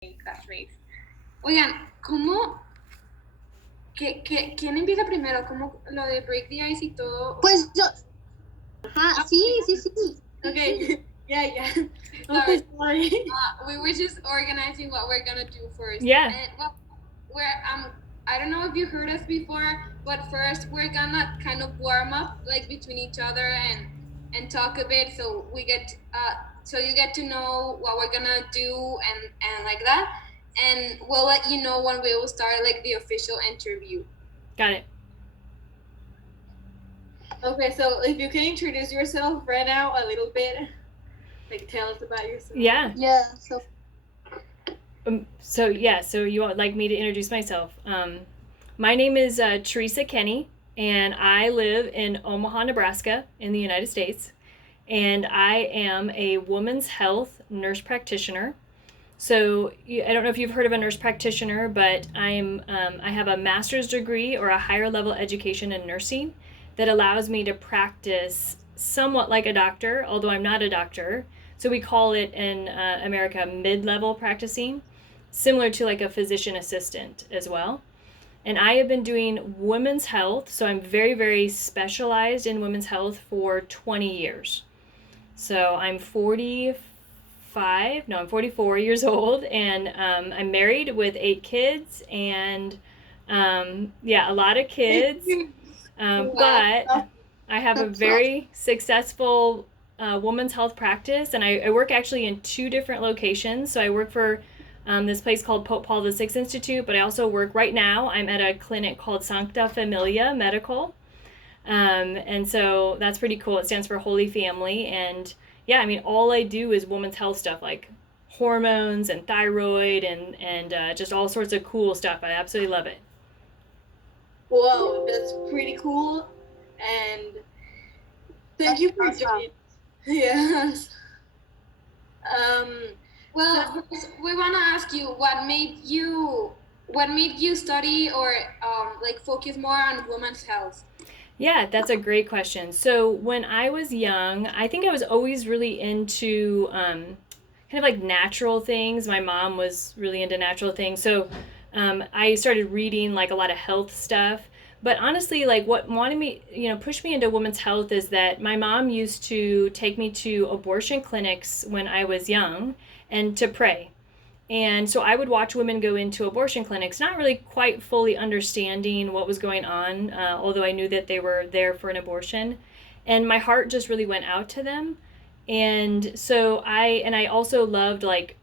classmates. Oigan, ¿cómo? ¿Quién empieza primero? ¿Cómo lo de break the ice y todo? Pues yo. Ajá, sí. Okay, yeah. Okay, sorry. We were just organizing what we're gonna do first. Yeah. And I don't know if you heard us before, but first we're gonna kind of warm up like between each other and talk a bit, so we get so you get to know what we're gonna do and like that, and we'll let you know when we will start like the official interview. Got it. Okay, so if you can introduce yourself right now a little bit, like tell us about yourself. Yeah. Yeah. So you would like me to introduce myself. My name is Teresa Kenny, and I live in Omaha, Nebraska, in the United States. And I am a women's health nurse practitioner. So I don't know if you've heard of a nurse practitioner, but I have a master's degree or a higher level education in nursing that allows me to practice somewhat like a doctor, although I'm not a doctor. So we call it in America mid-level practicing, similar to like a physician assistant as well. And I have been doing women's health, so I'm very, very specialized in women's health for 20 years. So I'm 44 years old, and I'm married with 8 kids, and a lot of kids. But I have a very successful women's health practice, and I work actually in 2 different locations. So I work for this place called Pope Paul VI Institute, but I also work right now. I'm at a clinic called Sancta Familia Medical. And so that's pretty cool. It stands for Holy Family. And yeah, I mean, all I do is women's health stuff like hormones and thyroid and just all sorts of cool stuff. I absolutely love it. Whoa, that's pretty cool. And thank you for joining. Yes. Well, we want to ask you what made you study or like focus more on women's health. Yeah, that's a great question. So when I was young, I think I was always really into kind of like natural things. My mom was really into natural things. So I started reading like a lot of health stuff. But honestly, like what wanted me, pushed me into women's health is that my mom used to take me to abortion clinics when I was young and to pray. And so I would watch women go into abortion clinics, not really quite fully understanding what was going on, although I knew that they were there for an abortion. And my heart just really went out to them. And so I also loved like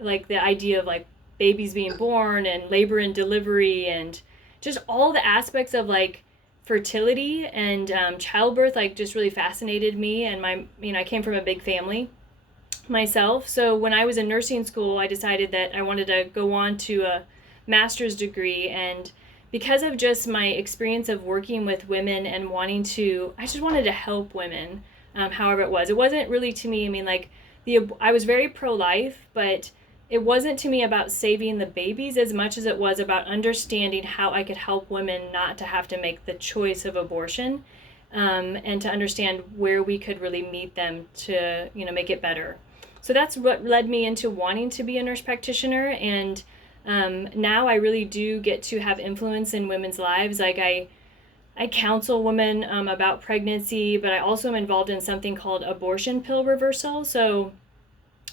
the idea of like babies being born and labor and delivery and just all the aspects of like fertility and childbirth, like just really fascinated me. And I came from a big family myself. So when I was in nursing school, I decided that I wanted to go on to a master's degree. And because of just my experience of working with women and I just wanted to help women, however it was. It wasn't really to me, I was very pro-life, but it wasn't to me about saving the babies as much as it was about understanding how I could help women not to have to make the choice of abortion, and to understand where we could really meet them to, make it better. So that's what led me into wanting to be a nurse practitioner. And now I really do get to have influence in women's lives. Like I counsel women about pregnancy, but I also am involved in something called abortion pill reversal. So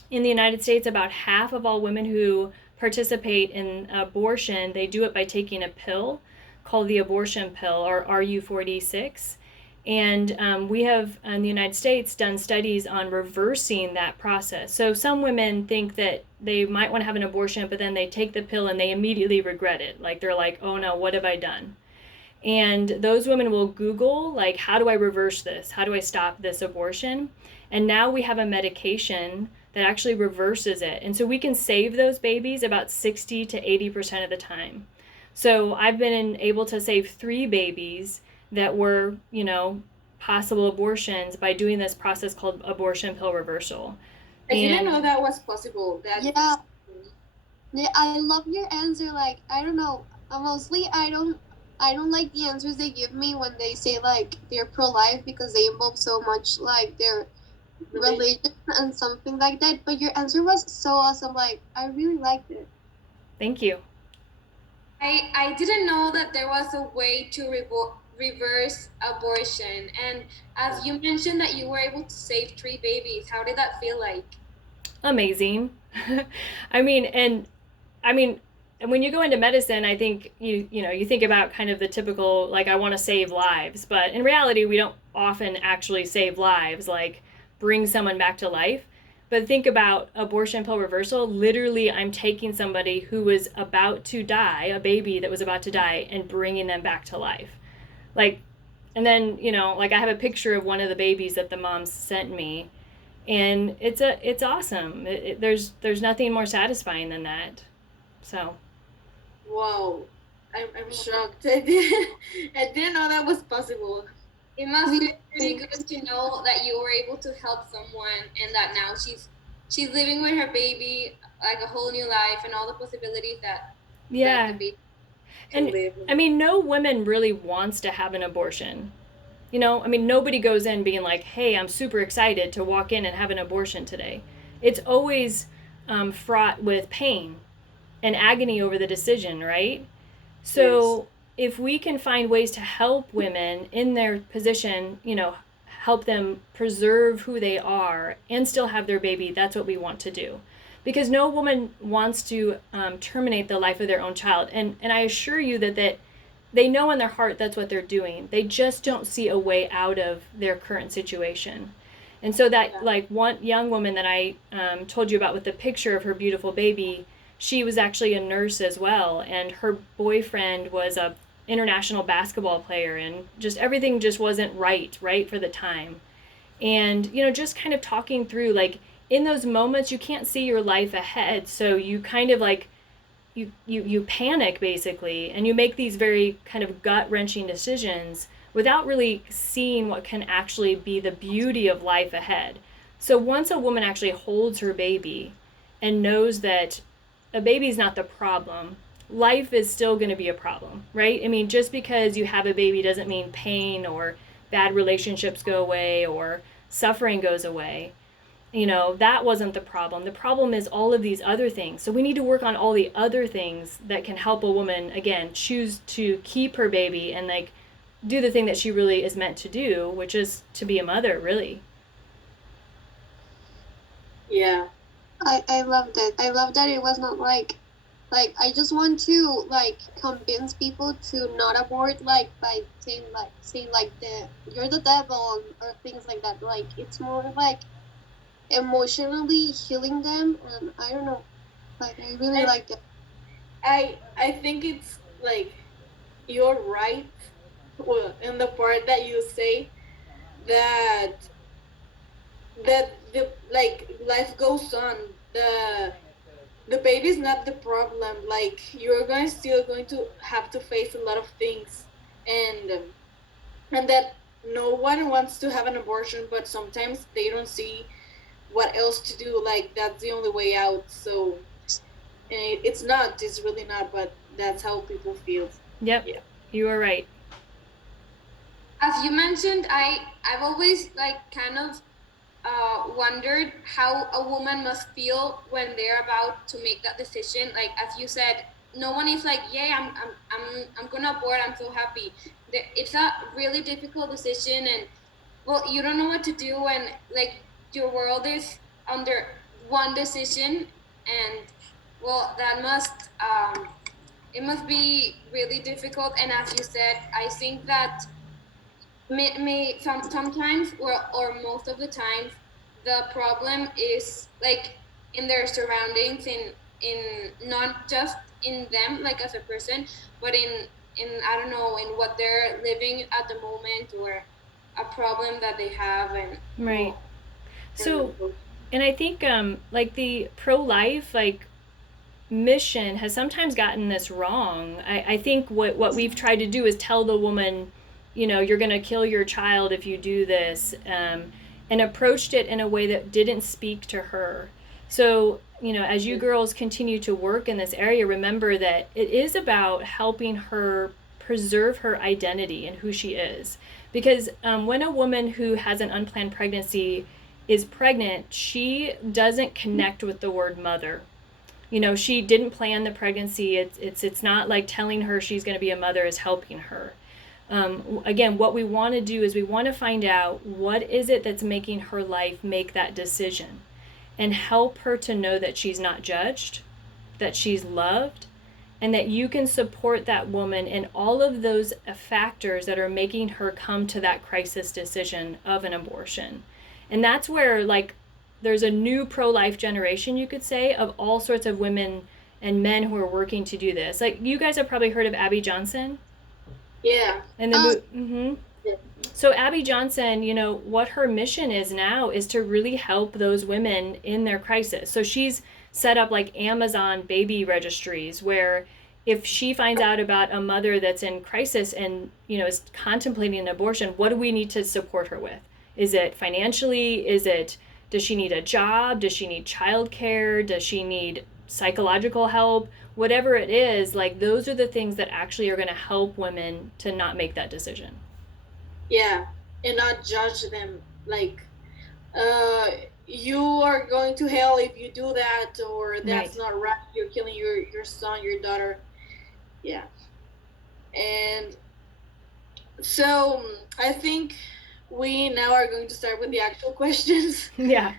in the United States, about half of all women who participate in abortion, they do it by taking a pill called the abortion pill, or RU46. And we have in the United States done studies on reversing that process. So some women think that they might want to have an abortion, but then they take the pill and they immediately regret it. Like they're like, oh no, what have I done? And those women will Google, like, how do I reverse this? How do I stop this abortion? And now we have a medication that actually reverses it. And so we can save those babies about 60 to 80% of the time. So I've been able to save 3 babies that were, possible abortions by doing this process called abortion pill reversal. I didn't know that was possible. Yeah, I love your answer. Like, I don't know. Mostly, I don't like the answers they give me when they say like they're pro-life, because they involve so much like their religion and something like that. But your answer was so awesome. Like I really liked it. Thank you. I didn't know that there was a way to reverse abortion. And as you mentioned that you were able to save 3 babies, how did that feel like? Amazing. I mean, and I mean, and when you go into medicine, I think you think about kind of the typical like I want to save lives, but in reality, we don't often actually save lives, like bring someone back to life. But think about abortion pill reversal. Literally, I'm taking somebody who was about to die, a baby that was about to die, and bringing them back to life. Like, and then like I have a picture of one of the babies that the mom sent me, and it's awesome. There's nothing more satisfying than that. So Wow, I'm shocked. I didn't know that was possible. It must be pretty good to know that you were able to help someone and that now she's living with her baby like a whole new life and all the possibilities that yeah, the baby Can and live. I mean, no woman really wants to have an abortion. I mean, nobody goes in being like, "Hey, I'm super excited to walk in and have an abortion today." It's always fraught with pain and agony over the decision, right? So if we can find ways to help women in their position, help them preserve who they are and still have their baby, that's what we want to do. Because no woman wants to terminate the life of their own child. And I assure you that they know in their heart that's what they're doing. They just don't see a way out of their current situation. And so that, like one young woman that I told you about with the picture of her beautiful baby, she was actually a nurse as well, and her boyfriend was a international basketball player, and just everything just wasn't right for the time. And just kind of talking through, like, in those moments you can't see your life ahead, so you kind of like you panic basically, and you make these very kind of gut-wrenching decisions without really seeing what can actually be the beauty of life ahead. So once a woman actually holds her baby and knows that a baby's not the problem, life is still going to be a problem, right? I mean, just because you have a baby doesn't mean pain or bad relationships go away or suffering goes away. That wasn't the problem. The problem is all of these other things. So we need to work on all the other things that can help a woman, again, choose to keep her baby and like do the thing that she really is meant to do, which is to be a mother, really. Yeah. I loved it. I love that it was not like I just want to like convince people to not abort like by saying like the you're the devil or things like that. Like it's more like emotionally healing them, and I don't know. Like I really liked it. I think it's like you're right. Well, in the part that you say that the like life goes on. The baby's not the problem. Like you're still going to have to face a lot of things, and that no one wants to have an abortion, but sometimes they don't see what else to do. Like that's the only way out. So and it's really not, but that's how people feel. Yep, Yeah. you are right. As you mentioned, I've always like kind of wondered how a woman must feel when they're about to make that decision. Like as you said, no one is like, yeah, I'm gonna abort. I'm so happy. It's a really difficult decision, and well, you don't know what to do, and like your world is under one decision, and well, that must it must be really difficult. And as you said, I think that sometimes or most of the times the problem is like in their surroundings, in not just in them like as a person, but in I don't know, in what they're living at the moment or a problem that they have. And Right. So, and I think like the pro-life like mission has sometimes gotten this wrong. I think what we've tried to do is tell the woman, you're going to kill your child if you do this, and approached it in a way that didn't speak to her. So, as you girls continue to work in this area, remember that it is about helping her preserve her identity and who she is. Because when a woman who has an unplanned pregnancy is pregnant, she doesn't connect with the word mother. She didn't plan the pregnancy. It's not like telling her she's going to be a mother is helping her. Again, what we want to do is we want to find out what is it that's making her life make that decision, and help her to know that she's not judged, that she's loved, and that you can support that woman in all of those factors that are making her come to that crisis decision of an abortion. And that's where, like, there's a new pro-life generation, you could say, of all sorts of women and men who are working to do this. Like, you guys have probably heard of Abby Johnson. Yeah. And the So Abby Johnson, what her mission is now is to really help those women in their crisis. So she's set up like Amazon baby registries, where if she finds out about a mother that's in crisis and, is contemplating an abortion, what do we need to support her with? Is it financially? Does she need a job? Does she need childcare? Does she need psychological help? Whatever it is, like, those are the things that actually are going to help women to not make that decision. Yeah, and not judge them like, you are going to hell if you do that, or that's not right. You're killing your son, your daughter. Yeah. And so I think we now are going to start with the actual questions. Yeah.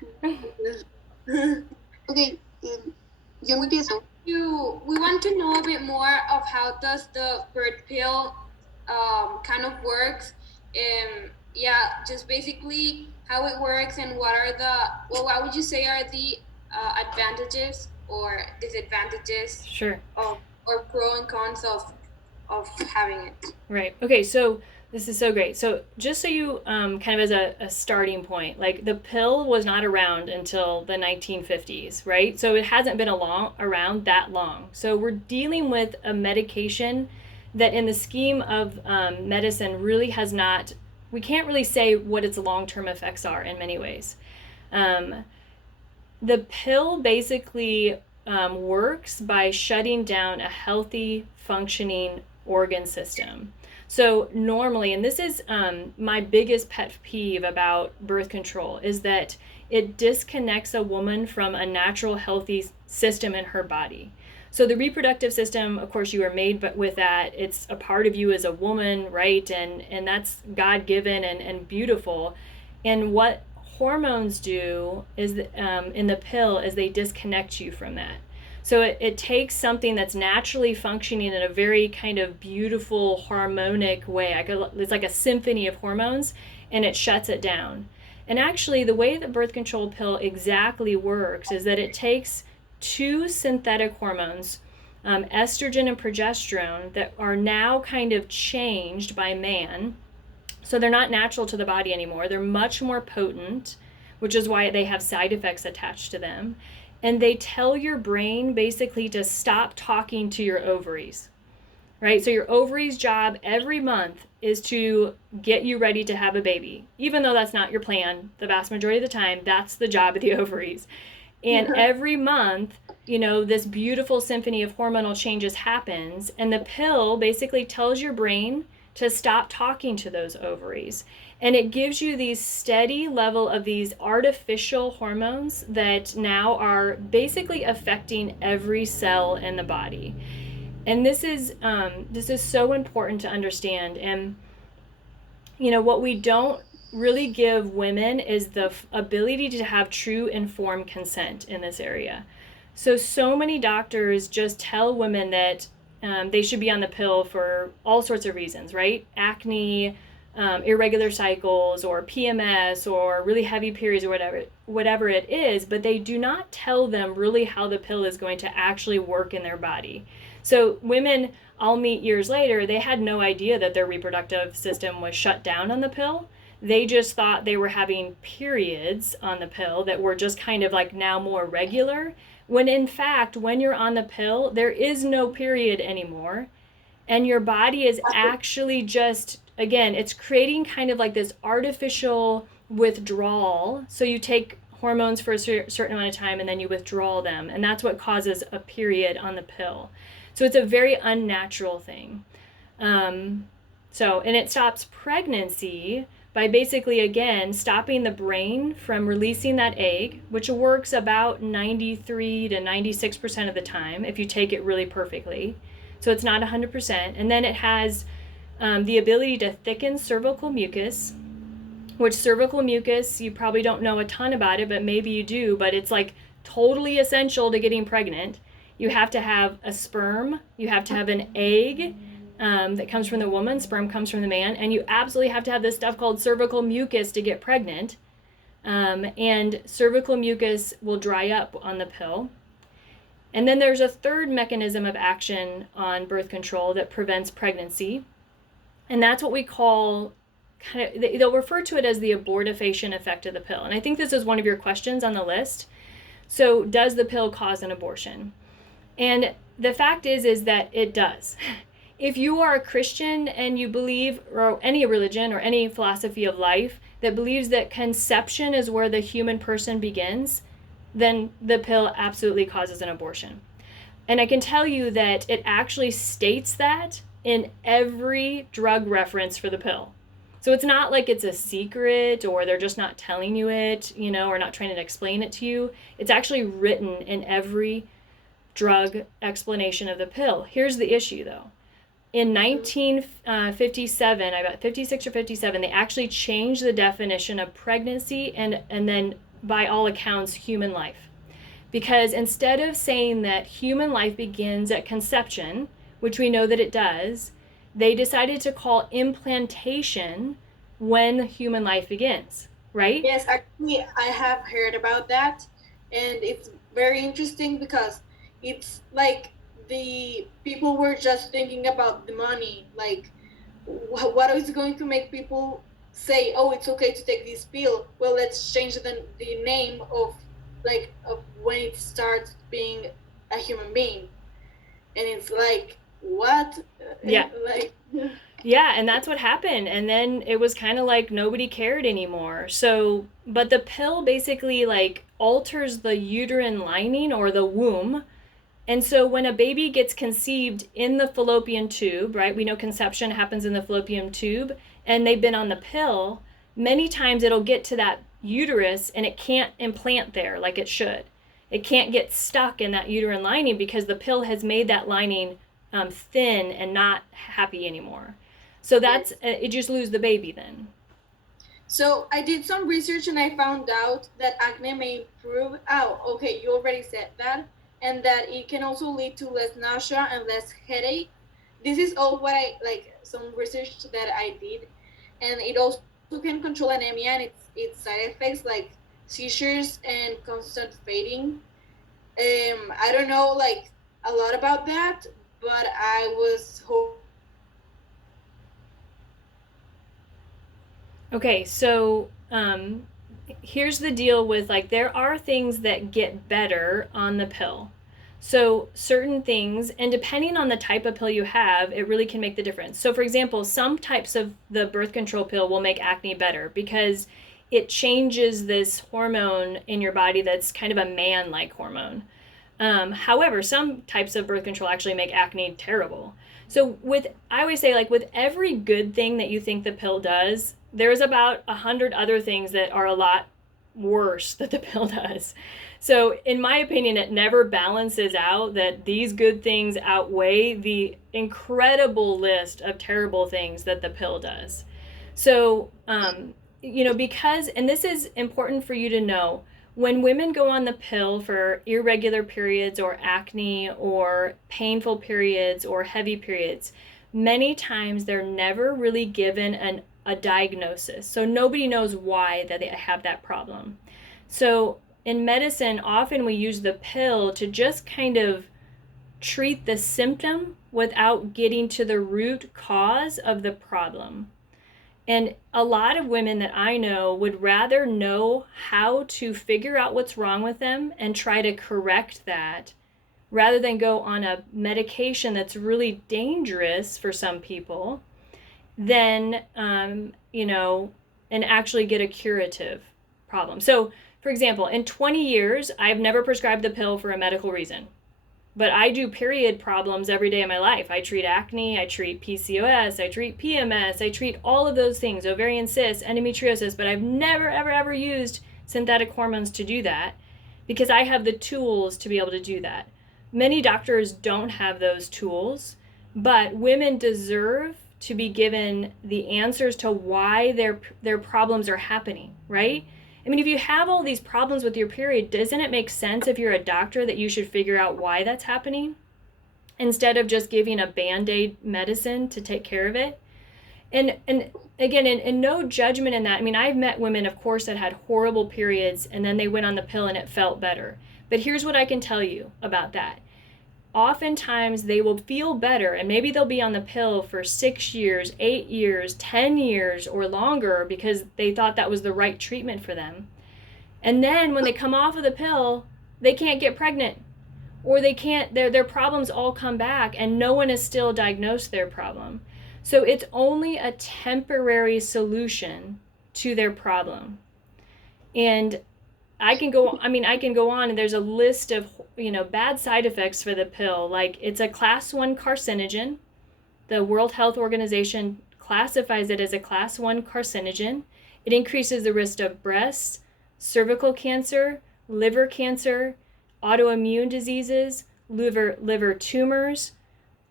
Okay, yo empiezo. We want to know a bit more of how does the birth pill kind of works. Just basically how it works, and what would you say are the advantages or disadvantages? Sure. Or pro and cons of having it. Right. Okay, so this is so great. So just so you kind of as a starting point, like, the pill was not around until the 1950s, right? So it hasn't been around that long. So we're dealing with a medication that in the scheme of medicine really has not, we can't really say what its long-term effects are in many ways. The pill basically works by shutting down a healthy, functioning organ system. So normally, and this is my biggest pet peeve about birth control, is that it disconnects a woman from a natural, healthy system in her body. So the reproductive system, of course, you are made with that. It's a part of you as a woman, right? And that's God-given and beautiful. And what hormones do is in the pill is they disconnect you from that. So it takes something that's naturally functioning in a very kind of beautiful, harmonic way. It's like a symphony of hormones, and it shuts it down. And actually, the way the birth control pill exactly works is that it takes two synthetic hormones, estrogen and progesterone, that are now kind of changed by man. So they're not natural to the body anymore. They're much more potent, which is why they have side effects attached to them. And they tell your brain basically to stop talking to your ovaries, right? So your ovaries' job every month is to get you ready to have a baby. Even though that's not your plan, the vast majority of the time, that's the job of the ovaries. And every month, this beautiful symphony of hormonal changes happens, and the pill basically tells your brain to stop talking to those ovaries. And it gives you these steady level of these artificial hormones that now are basically affecting every cell in the body. And this is so important to understand. And what we don't really give women is the ability to have true informed consent in this area. So many doctors just tell women that they should be on the pill for all sorts of reasons, right? Acne, irregular cycles, or PMS, or really heavy periods, or whatever it is, but they do not tell them really how the pill is going to actually work in their body. So women I'll meet years later, they had no idea that their reproductive system was shut down on the pill. They just thought they were having periods on the pill that were just kind of like now more regular, when in fact, when you're on the pill, there is no period anymore. And your body is actually just, again, it's creating kind of like this artificial withdrawal. So you take hormones for a certain amount of time and then you withdraw them. And that's what causes a period on the pill. So it's a very unnatural thing. And it stops pregnancy, by basically, again, stopping the brain from releasing that egg, which works about 93 to 96% of the time if you take it really perfectly. So it's not 100%. And then it has the ability to thicken cervical mucus, which cervical mucus, you probably don't know a ton about it, but maybe you do, but it's like totally essential to getting pregnant. You have to have a sperm, you have to have an egg that comes from the woman, sperm comes from the man, and you absolutely have to have this stuff called cervical mucus to get pregnant. And cervical mucus will dry up on the pill. And then there's a third mechanism of action on birth control that prevents pregnancy, and that's what we call they'll refer to it as the abortifacient effect of the pill. And I think this is one of your questions on the list. So does the pill cause an abortion? And the fact is that it does. If you are a Christian and you believe, or any religion or any philosophy of life that believes that conception is where the human person begins, then the pill absolutely causes an abortion. And I can tell you that it actually states that in every drug reference for the pill. So it's not like it's a secret or they're just not telling you it, or not trying to explain it to you. It's actually written in every drug explanation of the pill. Here's the issue though. In 1957, about 56 or 57, they actually changed the definition of pregnancy and then, by all accounts, human life. Because instead of saying that human life begins at conception, which we know that it does, they decided to call implantation when human life begins, right? Yes, actually, I have heard about that, and it's very interesting because it's like the people were just thinking about the money, like what is going to make people say, oh, it's okay to take this pill. Well, let's change the name of when it starts being a human being, and it's like, what? Yeah. Like, yeah, and that's what happened. And then it was kind of like nobody cared anymore. So, but the pill basically alters the uterine lining or the womb. And so when a baby gets conceived in the fallopian tube, right? We know conception happens in the fallopian tube, and they've been on the pill, many times it'll get to that uterus and it can't implant there like it should. It can't get stuck in that uterine lining because the pill has made that lining thin and not happy anymore. So that's it, just lose the baby then. So I did some research and I found out that acne may improve. Oh, okay, you already said that. And that it can also lead to less nausea and less headache. This is all what some research that I did. And it also can control anemia and its side effects like seizures and constant fading. I don't know a lot about that, but I was Okay, so here's the deal with there are things that get better on the pill. So certain things, and depending on the type of pill you have, it really can make the difference. So for example, some types of the birth control pill will make acne better because it changes this hormone in your body that's kind of a man-like hormone. However, some types of birth control actually make acne terrible. So I always say with every good thing that you think the pill does, there's about 100 other things that are a lot worse that the pill does. So in my opinion, it never balances out that these good things outweigh the incredible list of terrible things that the pill does. So, because, and this is important for you to know, when women go on the pill for irregular periods or acne or painful periods or heavy periods, many times they're never really given a diagnosis. So nobody knows why that they have that problem. So in medicine, often we use the pill to just kind of treat the symptom without getting to the root cause of the problem. And a lot of women that I know would rather know how to figure out what's wrong with them and try to correct that rather than go on a medication that's really dangerous for some people than, and actually get a curative problem. So, for example, in 20 years, I've never prescribed the pill for a medical reason. But I do period problems every day of my life. I treat acne, I treat PCOS, I treat PMS, I treat all of those things, ovarian cysts, endometriosis, but I've never, ever, ever used synthetic hormones to do that because I have the tools to be able to do that. Many doctors don't have those tools, but women deserve to be given the answers to why their problems are happening, right? I mean, if you have all these problems with your period, doesn't it make sense if you're a doctor that you should figure out why that's happening instead of just giving a Band-Aid medicine to take care of it? And again, and no judgment in that. I mean, I've met women, of course, that had horrible periods and then they went on the pill and it felt better. But here's what I can tell you about that. Oftentimes they will feel better and maybe they'll be on the pill for 6 years, 8 years, 10 years or longer because they thought that was the right treatment for them. And then when they come off of the pill, they can't get pregnant or they can't, their problems all come back and no one has still diagnosed their problem. So it's only a temporary solution to their problem. And I can go on and there's a list of, bad side effects for the pill. Like it's a class 1 carcinogen. The World Health Organization classifies it as a class 1 carcinogen. It increases the risk of breast, cervical cancer, liver cancer, autoimmune diseases, liver tumors,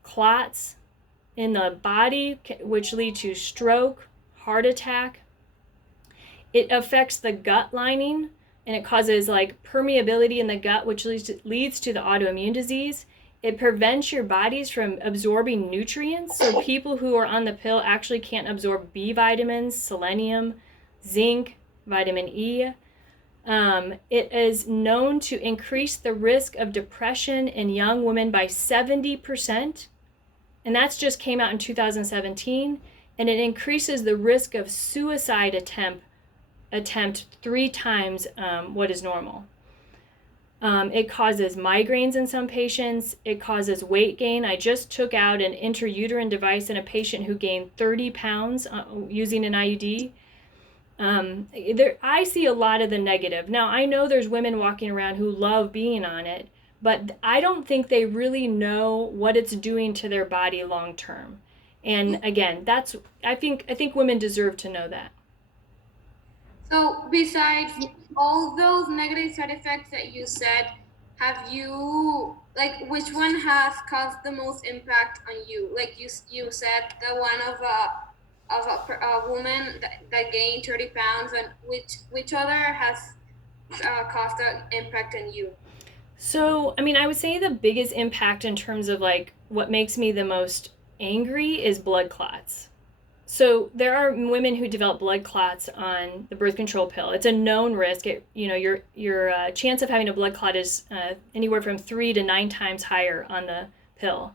clots in the body, which lead to stroke, heart attack. It affects the gut lining, and it causes like permeability in the gut, which leads to the autoimmune disease. It prevents your bodies from absorbing nutrients. So people who are on the pill actually can't absorb B vitamins, selenium, zinc, vitamin E. It is known to increase the risk of depression in young women by 70%. And that's just came out in 2017. And it increases the risk of suicide attempt 3 times what is normal. It causes migraines in some patients. It causes weight gain. I just took out an intrauterine device in a patient who gained 30 pounds using an IUD. I see a lot of the negative. Now, I know there's women walking around who love being on it, but I don't think they really know what it's doing to their body long term. And again, I think women deserve to know that. So besides all those negative side effects that you said, have you, like, which one has caused the most impact on you? Like you said, the one of a woman that gained 30 pounds, and which other has caused an impact on you? So, I mean, I would say the biggest impact in terms of like what makes me the most angry is blood clots. So there are women who develop blood clots on the birth control pill. It's a known risk. Your chance of having a blood clot is anywhere from 3 to 9 times higher on the pill.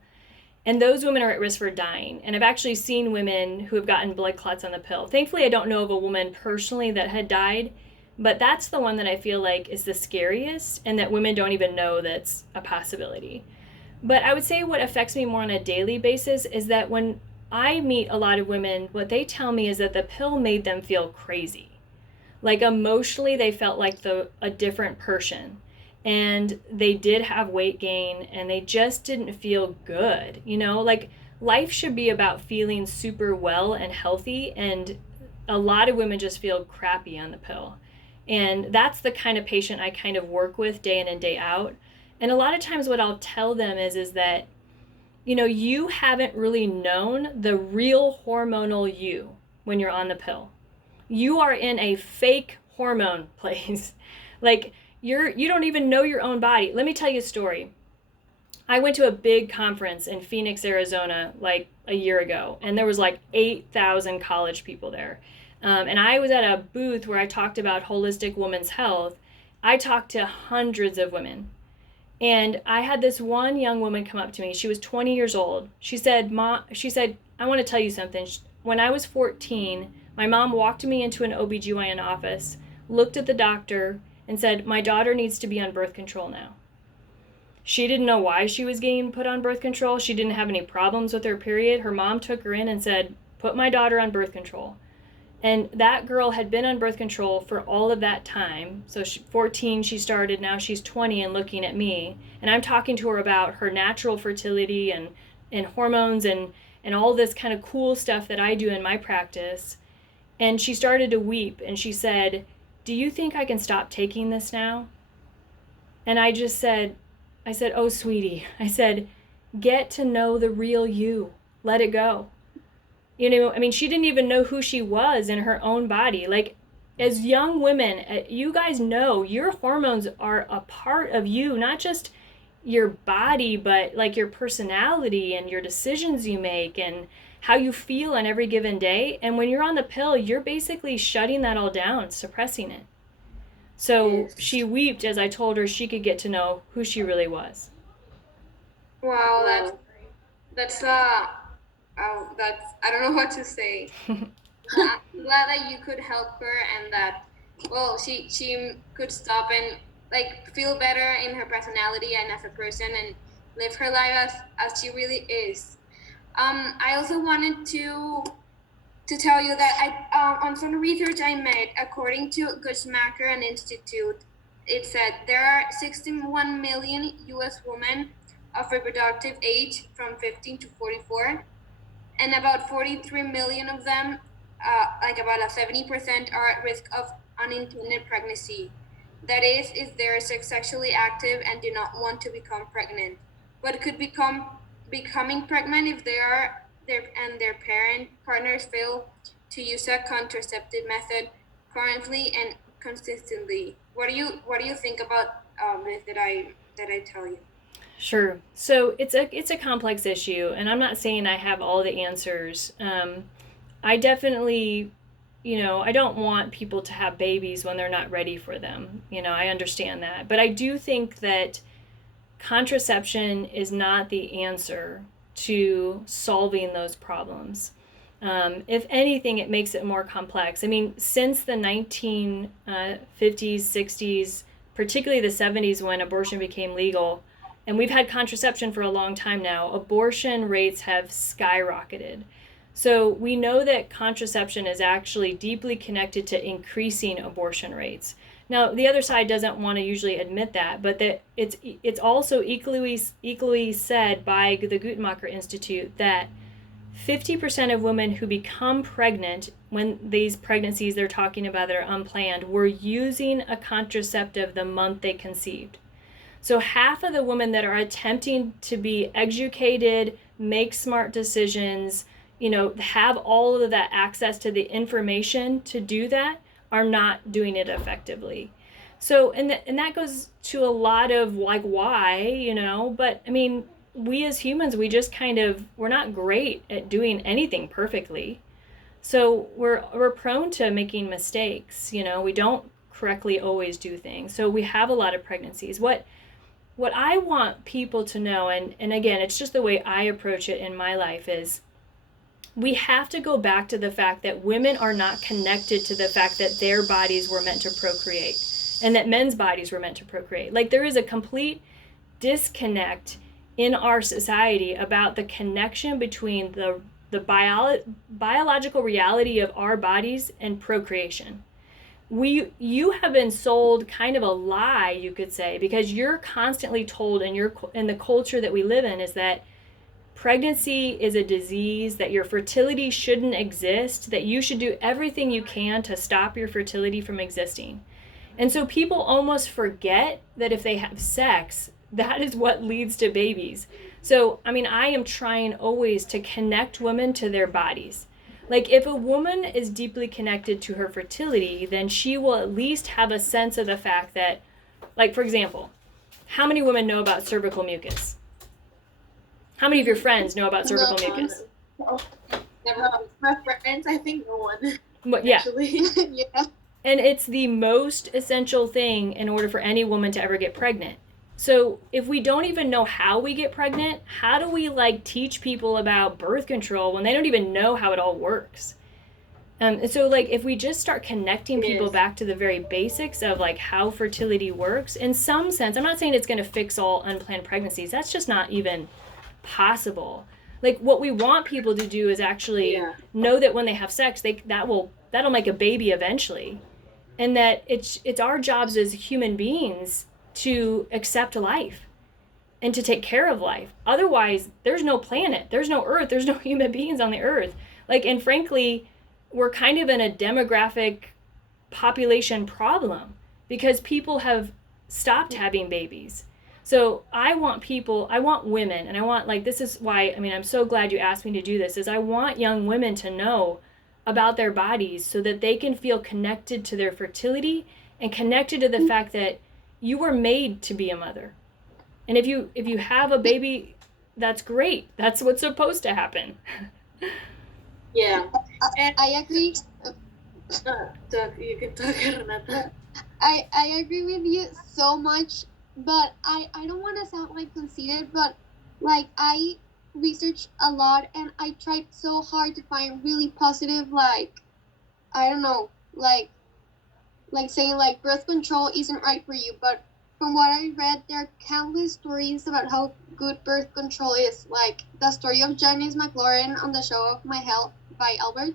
And those women are at risk for dying. And I've actually seen women who have gotten blood clots on the pill. Thankfully, I don't know of a woman personally that had died, but that's the one that I feel like is the scariest and that women don't even know that's a possibility. But I would say what affects me more on a daily basis is that when I meet a lot of women, what they tell me is that the pill made them feel crazy. Like emotionally, they felt like a different person. And they did have weight gain and they just didn't feel good. Like life should be about feeling super well and healthy. And a lot of women just feel crappy on the pill. And that's the kind of patient I kind of work with day in and day out. And a lot of times what I'll tell them is that you haven't really known the real hormonal you when you're on the pill. You are in a fake hormone place. Like you don't even know your own body. Let me tell you a story. I went to a big conference in Phoenix, Arizona, like a year ago, and there was like 8,000 college people there. And I was at a booth where I talked about holistic women's health. I talked to hundreds of women. And I had this one young woman come up to me. She was 20 years old. She said, I want to tell you something. When I was 14, my mom walked me into an OBGYN office, looked at the doctor, and said, my daughter needs to be on birth control now. She didn't know why she was getting put on birth control. She didn't have any problems with her period. Her mom took her in and said, put my daughter on birth control. And that girl had been on birth control for all of that time. So 14 she started, now she's 20 and looking at me. And I'm talking to her about her natural fertility and hormones and all this kind of cool stuff that I do in my practice. And she started to weep and she said, "Do you think I can stop taking this now?" And I said, "Oh, sweetie," I said, "get to know the real you. Let it go." You know, I mean, she didn't even know who she was in her own body. Like, as young women, you guys know your hormones are a part of you, not just your body, but like your personality and your decisions you make and how you feel on every given day. And when you're on the pill, you're basically shutting that all down, suppressing it. So she wept as I told her she could get to know who she really was. Wow, that's I don't know what to say. I'm glad that you could help her and that, well, she could stop and like feel better in her personality and as a person and live her life as she really is. I also wanted to tell you that on some research I made, according to Guttmacher and Institute, it said there are 61 million U.S. women of reproductive age from 15 to 44, and about 43 million of them, like about 70%, are at risk of unintended pregnancy. That is, if they are sexually active and do not want to become pregnant, but could becoming pregnant if their partners fail to use a contraceptive method currently and consistently. What do you think about this that I tell you? Sure. So it's a complex issue, and I'm not saying I have all the answers. I definitely, I don't want people to have babies when they're not ready for them. I understand that, but I do think that contraception is not the answer to solving those problems. If anything, it makes it more complex. I mean, since the 1950s, 60s, particularly the 70s when abortion became legal, and we've had contraception for a long time now, abortion rates have skyrocketed. So we know that contraception is actually deeply connected to increasing abortion rates. Now, the other side doesn't want to usually admit that, but that it's also equally said by the Guttmacher Institute that 50% of women who become pregnant, when these pregnancies they're talking about that are unplanned, were using a contraceptive the month they conceived. So half of the women that are attempting to be educated, make smart decisions, have all of that access to the information to do that, are not doing it effectively. So, and that goes to a lot of like why, but I mean, we as humans, we just we're not great at doing anything perfectly. So we're prone to making mistakes, we don't correctly always do things. So we have a lot of pregnancies. What I want people to know, and again, it's just the way I approach it in my life, is we have to go back to the fact that women are not connected to the fact that their bodies were meant to procreate and that men's bodies were meant to procreate. Like, there is a complete disconnect in our society about the connection between the biological reality of our bodies and procreation. You have been sold kind of a lie, you could say, because you're constantly told in the culture that we live in is that pregnancy is a disease, that your fertility shouldn't exist, that you should do everything you can to stop your fertility from existing. And so people almost forget that if they have sex, that is what leads to babies. So, I mean, I am trying always to connect women to their bodies. Like, if a woman is deeply connected to her fertility, then she will at least have a sense of the fact that, like, for example, how many women know about cervical mucus? How many of your friends know about cervical mucus? Never. My friends, I think no one. But, yeah. Actually. Yeah. And it's the most essential thing in order for any woman to ever get pregnant. So if we don't even know how we get pregnant, how do we teach people about birth control when they don't even know how it all works? And so if we just start connecting people back to the very basics of how fertility works, in some sense, I'm not saying it's going to fix all unplanned pregnancies. That's just not even possible. Like what we want people to do is actually Yeah. know that when they have sex, that'll make a baby eventually, and that it's our jobs as human beings to accept life and to take care of life. Otherwise, there's no planet, there's no earth, there's no human beings on the earth. Like, and frankly, we're kind of in a demographic population problem because people have stopped having babies. So I want women, and I want, like, this is why, I mean, I'm so glad you asked me to do this, is I want young women to know about their bodies so that they can feel connected to their fertility and connected to the fact that you were made to be a mother. And if you have a baby, that's great. That's what's supposed to happen. Yeah. I agree. You can talk, Renata. I agree with you so much, but I don't want to sound like conceited, but like I researched a lot and I tried so hard to find really positive, like, I don't know, like saying like birth control isn't right for you, but from what I read, there are countless stories about how good birth control is. Like the story of Janice McLaurin on the show of My Health by Albert.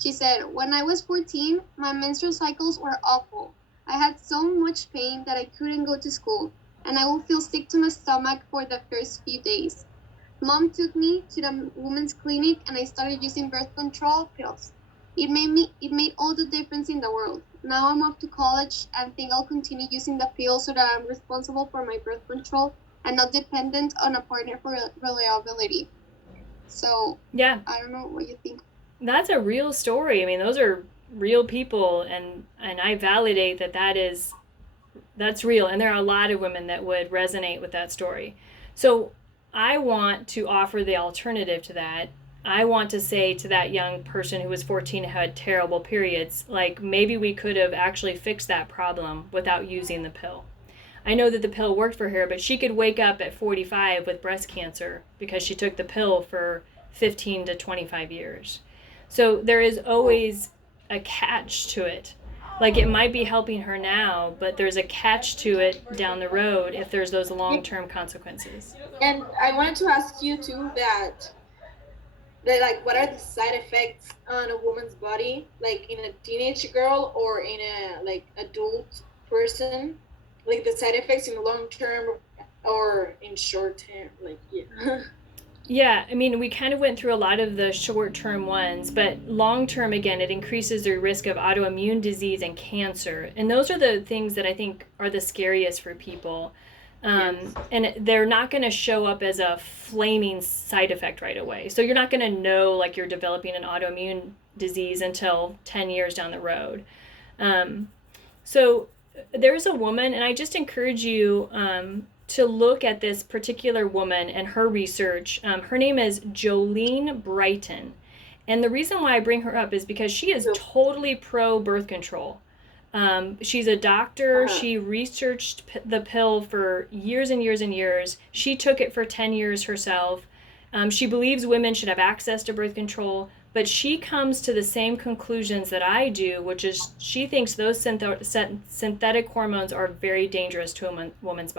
She said, "When I was 14, my menstrual cycles were awful. I had so much pain that I couldn't go to school, and I would feel sick to my stomach for the first few days. Mom took me to the women's clinic, and I started using birth control pills. It made all the difference in the world. Now I'm off to college and think I'll continue using the pills so that I'm responsible for my birth control and not dependent on a partner for reliability." So Yeah, I don't know what you think. that's a real story. I mean, those are real people, and I validate that's real, and there are a lot of women that would resonate with that story. So I want to offer the alternative to that. I want to say to that young person who was 14 and had terrible periods, like, maybe we could have actually fixed that problem without using the pill. I know that the pill worked for her, but she could wake up at 45 with breast cancer because she took the pill for 15 to 25 years. So there is always a catch to it. Like, it might be helping her now, but there's a catch to it down the road if there's those long-term consequences. And I wanted to ask you too that like, what are the side effects on a woman's body, like in a teenage girl or in a like adult person, like the side effects in the long term or in short term, like, yeah. Yeah, I mean, we kind of went through a lot of the short-term ones, but long-term, again, it increases the risk of autoimmune disease and cancer. And those are the things that I think are the scariest for people. And they're not going to show up as a flaming side effect right away. So you're not going to know, like, you're developing an autoimmune disease until 10 years down the road. So there's a woman, and I just encourage you to look at this particular woman and her research. Her name is Jolene Brighton. And the reason why I bring her up is because she is totally pro birth control. She's a doctor. She researched the pill for years and years and years. She took it for 10 years herself. She believes women should have access to birth control, but she comes to the same conclusions that I do, which is she thinks those synthetic hormones are very dangerous to a woman's body.